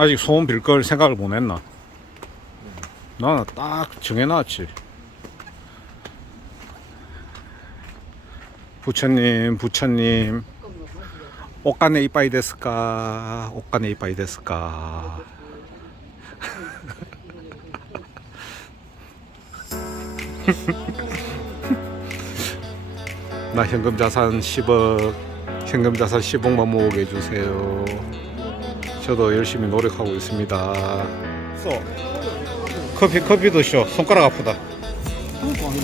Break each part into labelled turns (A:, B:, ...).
A: 아직 소원 빌 걸 생각을 못 했나? 나는 딱 정해놨지. 부처님, 부처님. 옷가네 이빠이 데스까? 옷가네 이빠이 데스까? 나 현금 자산 10억, 현금 자산 10억만 모으게 해주세요. 저도 열심히 노력하고 있습니다. 쏘. 커피 커피 드셔. 손가락 아프다.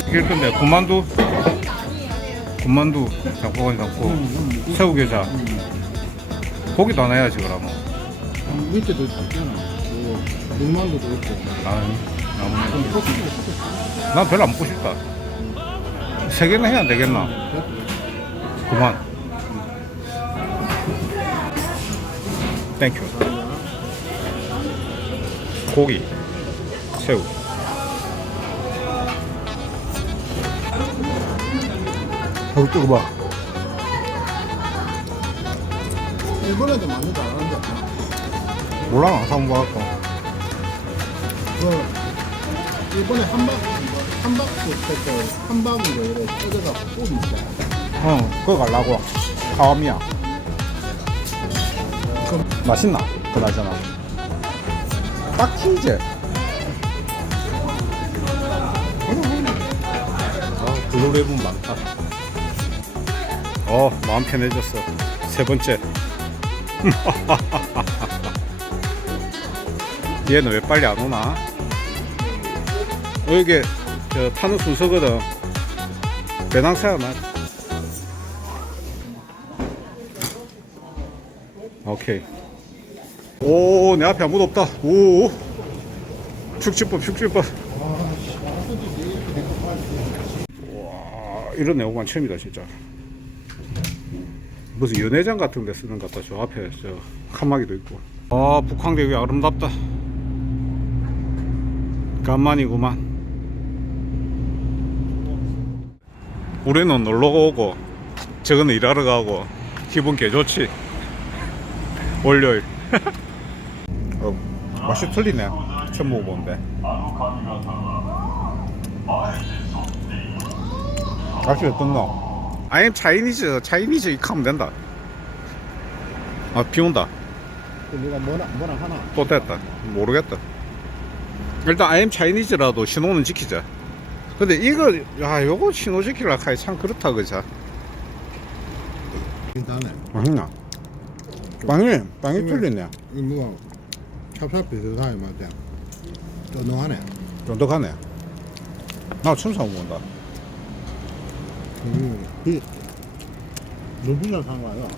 A: 이길 건데 군만두, 군만두 장보건 담고 새우게자. 고기도 하나 해야지 그러면.
B: 밑에도 있잖아. 뭐 눈만두도 있고. 커피도 시켰어.
A: 난 별로 안 먹고 싶다. 세 개나 해야 안 되겠나? 그만. 땡큐. 고기, 새우.
B: 거기 뜨거 봐. 일본에도 많이 잘하는데.
A: 몰라, 안 사온 거 같고.
B: 그 일본에 한박 한박스 때때 한박으로 이렇게 뜯어가 꼭 있어.
A: 응, 그거 갈라고. 사와미야. 맛있나? 그나저나. 딱히이제. 아, 블루레몬 많다. 어, 마음 편해졌어. 세 번째. 얘는 왜 빨리 안 오나? 어, 이게 저 타는 순서거든. 배낭사야 나. 오케이. 오, 내 앞에 아무도 없다. 오, 축지법, 축지법. 와, 이런 애호관 처음이다, 진짜. 무슨 연회장 같은 데 쓰는 것 같다. 저 앞에 저 칸막이도 있고. 아, 북한대교 아름답다. 간만이구만. 우리는 놀러 오고, 저거는 일하러 가고, 기분 개 좋지. 월요일. 어, 맛이 틀리네. 처음 먹어보는데. 맛이 어떻노? 아니 차이니즈, 차이니즈 이렇게 하면 된다. 아, 비 온다.
B: 그 네가 뭐나 뭐나 하나.
A: 또 됐다. 모르겠다. 일단 I am Chinese라도 신호는 지키자. 근데 이거, 야, 요거 신호 지키려 하기 참 그렇다, 그자.
B: 일단은
A: 맛있나? 빵이, 빵이 틀리네.
B: 이 뭐가 찹쌀 비슷하게 맞대. 쫀득하네.
A: 쫀득하네. 나 처음 사먹는다.
B: 음, 비 눈빛을 산 거야.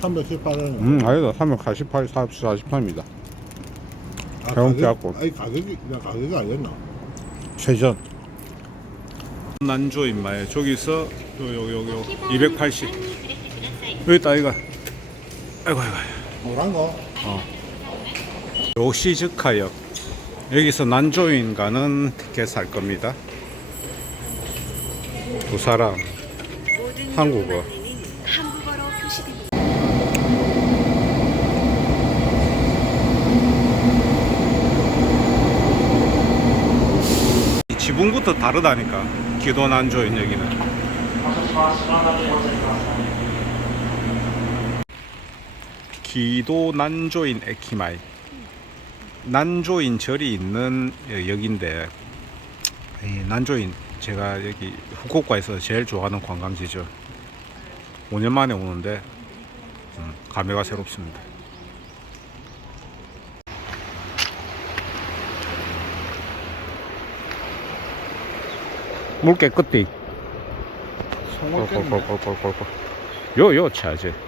B: 318원.
A: 음, 아니다. 348, 43입니다.
B: 아,
A: 병
B: 가격-
A: 껴갖고.
B: 아니 가격이 나 가격이 아니었나?
A: 최전. 난조 임마에 저기서 요 요 요요 280. 여기 있다 이거. 아이고 아이고.
B: 노란 거.
A: 요시즈카역. 여기서 난조인 가는 티켓 살 겁니다. 두 사람 한국어. 지붕부터 다르다니까. 기도 난조인 여기는. 기도 난조인 에키마이. 난조인 절이 있는 여기인데 이 난조인 제가 여기 후쿠오카에서 제일 좋아하는 관광지죠. 5년 만에 오는데 음, 감회가 새롭습니다. 물 깨끗이. 꼴꼴꼴꼴꼴꼴. 요요 쳐야지.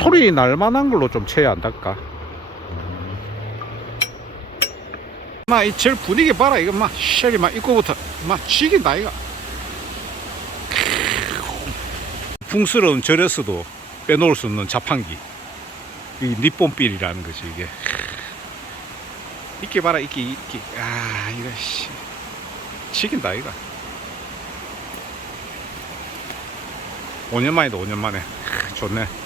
A: 소리 날 만한 걸로 좀 쳐야 안 닿까? 마이절 분위기 봐라 이거 막 쉘이 막 입구부터 막 죽인다 이거. 풍스러운 절에서도 빼놓을 수 없는 자판기. 이 니뽕빌이라는 거지 이게. 이끼 봐라 이끼 이끼. 아 이거 씨. 죽인다 이거. 5년 만이다 5년 만에. 좋네.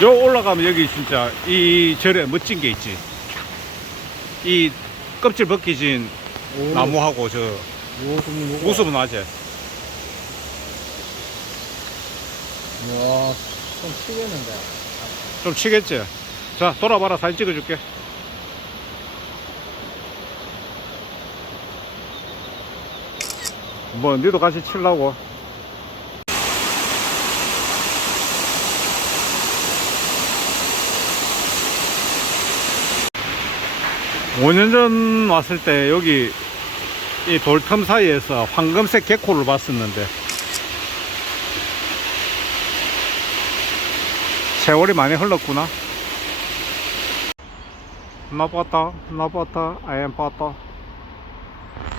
A: 요 올라가면 여기 진짜 이 절에 멋진 게 있지. 이 껍질 벗기진
B: 오,
A: 나무하고 저 모습은 아재.
B: 이야, 좀 치겠는데.
A: 좀 치겠지? 자, 돌아봐라. 사진 찍어줄게. 뭐, 니도 같이 칠라고. 오년전 왔을 때 여기 이 돌틈 사이에서 황금색 개코를 봤었는데 세월이 많이 흘렀구나. 나빴다, 나빴다, 아엠 빠따,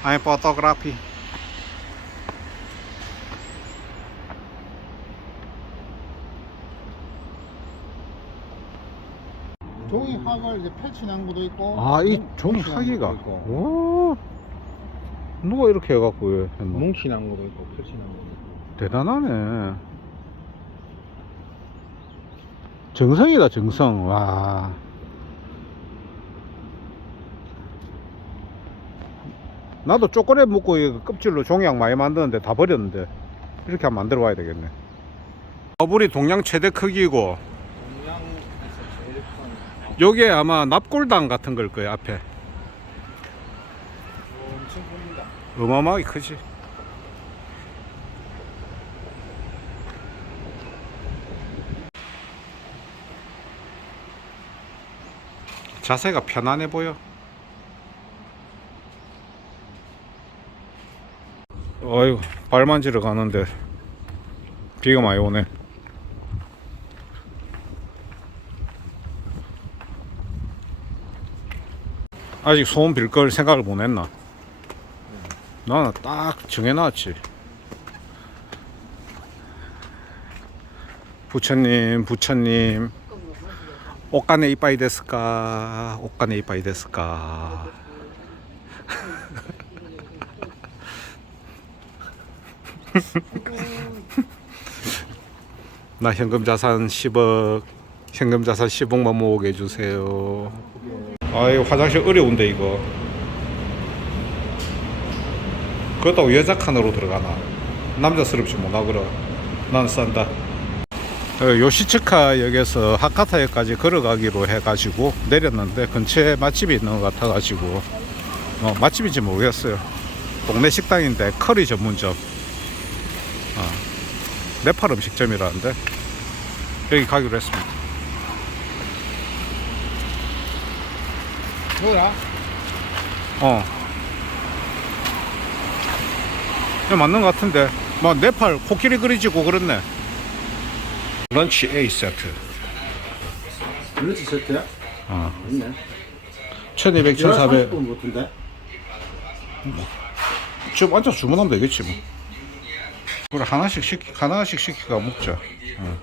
A: 아엠 포토그래피.
B: 종이 학을 이제 펼치는 것도 있고.
A: 아, 이
B: 뭉-
A: 종
B: 뭉치는
A: 사기가. 오, 누가 이렇게 해갖고 했노?
B: 것도 있고, 펼치는 것도 있고.
A: 대단하네. 정성이다, 정성. 와. 나도 초콜릿 먹고 이 껍질로 종이약 많이 만드는데 다 버렸는데 이렇게 한번 만들어 봐야 되겠네. 버블이 동양 최대 크기고. 요게 아마 납골당 같은 걸 거야 앞에
B: 엄청 큽니다.
A: 어마어마하게 크지. 자세가 편안해 보여. 어이구, 발 만지러 가는데 비가 많이 오네. 아직 소음 빌걸 생각을 못 했나? 나는 딱 정해놨지. 부처님, 부처님. 옷간에 이빠이 데스까? 옷간에 이빠이 데스까? 나 현금 자산 10억, 현금 자산 10억만 모으게 해주세요. 아, 이거 화장실 어려운데, 이거. 그렇다고 여자 칸으로 들어가나? 남자스럽지 못하 그러. 난 싼다. 어, 요시츠카 역에서 하카타역까지 걸어가기로 해가지고 내렸는데 근처에 맛집이 있는 것 같아가지고 어, 맛집인지 모르겠어요. 동네 식당인데 커리 전문점. 어, 네팔 음식점이라는데 여기 가기로 했습니다.
B: 뭐야?
A: 어. 이거 맞는 것 같은데. 뭐 네팔 코끼리 그리지고 그렇네. 런치 A 세트.
B: 그렇지, 세트야?
A: 어.
B: 있네.
A: 1200, 1400.
B: 분 같은데?
A: 지금 앉아 주문하면 되겠지 뭐. 그래 하나씩 시키 하나씩 시키가 먹자. 어.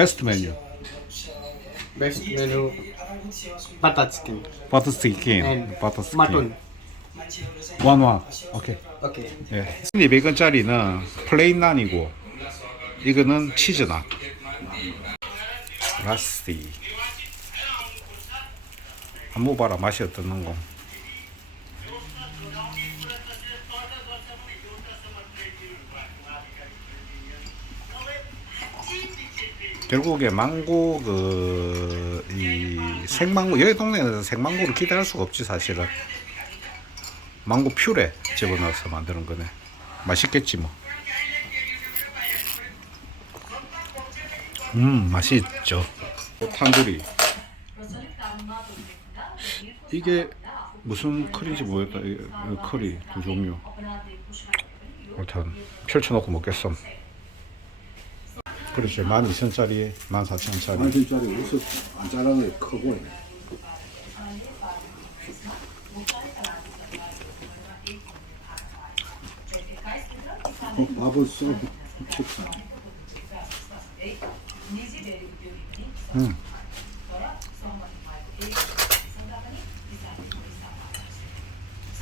A: 베스트 메뉴.
C: Best menu butter chicken
A: 버터 스킨.
C: and
A: 버터 스킨.
C: mutton.
A: 원원. 오케이.
C: Okay.
A: 예. 200원짜리는 플레인 난이고 이거는 치즈 난. 라스티. 한번 봐라 맛이 어떻는 거. 결국에 망고 그 이 생망고 여기 동네에서 생망고를 기대할 수가 없지 사실은. 망고 퓨레 집어넣어서 만드는 거네. 맛있겠지 뭐. 음 맛이 있죠. 탄두리. 이게 무슨 커리인지 모르겠다. 커리 두 종류. 일단 펼쳐놓고 먹겠어. 그렇죠. 12,000짜리, 14,000짜리.
B: 만신짜리 옷을 안 자라는 게커 보이네. 어, 밥을 써. 식사.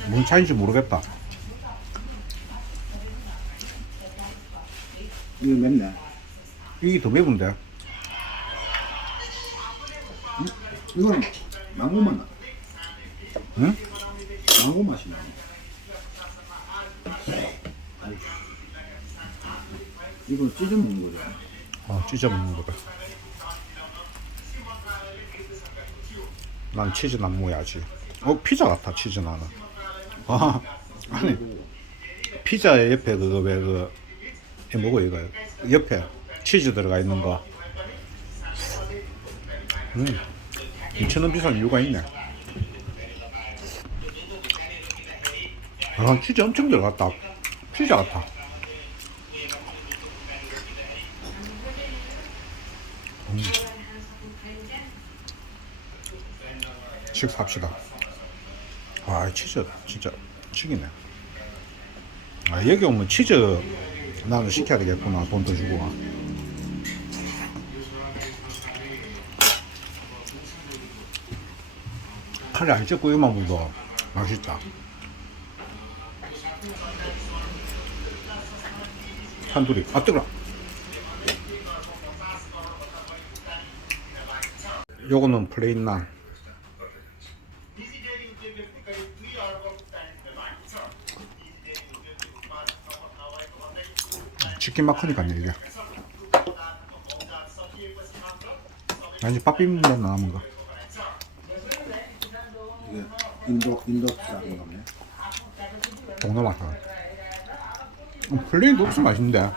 A: 뭔 차인지 모르겠다.
B: 이거 맵네.
A: 이게 더 매운데.
B: 이거는 망고 맛 나.
A: 응?
B: 망고 맛이 나. 이거 찢어 먹는 거죠.
A: 어, 찢어 먹는 거다. 난 치즈 안 먹어야지. 어, 피자 같아, 치즈 나는. 아, 아니, 피자 옆에 그거 왜 그, 이 뭐고 이거 옆에 치즈 들어가 있는 거. 음, 2,000원 비싼 이유가 있네. 아, 치즈 엄청 들어갔다. 피자 같아. 식사합시다. 아, 치즈 진짜 죽이네. 아, 여기 오면 치즈 나도 시켜야 되겠구나. 돈 더 주고. 칼이 안 찍고 이만 먹어도 맛있다. 탄두리. 아, 뜨거워. 요거는 플레인 난. 치킨 마크니까 이게. 아니 밥 비빔면 남은 거.
B: 이게 인도 인도 쌀인 거네.
A: 맛. 음, 플레인도 없어 맛있는데.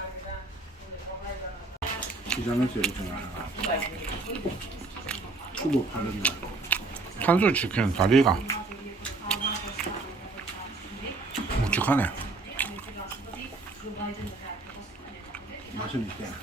B: 이렇게 나가. 추보 파는 날.
A: 탄수를 치킨 다리가 묵직하네.
B: 있대.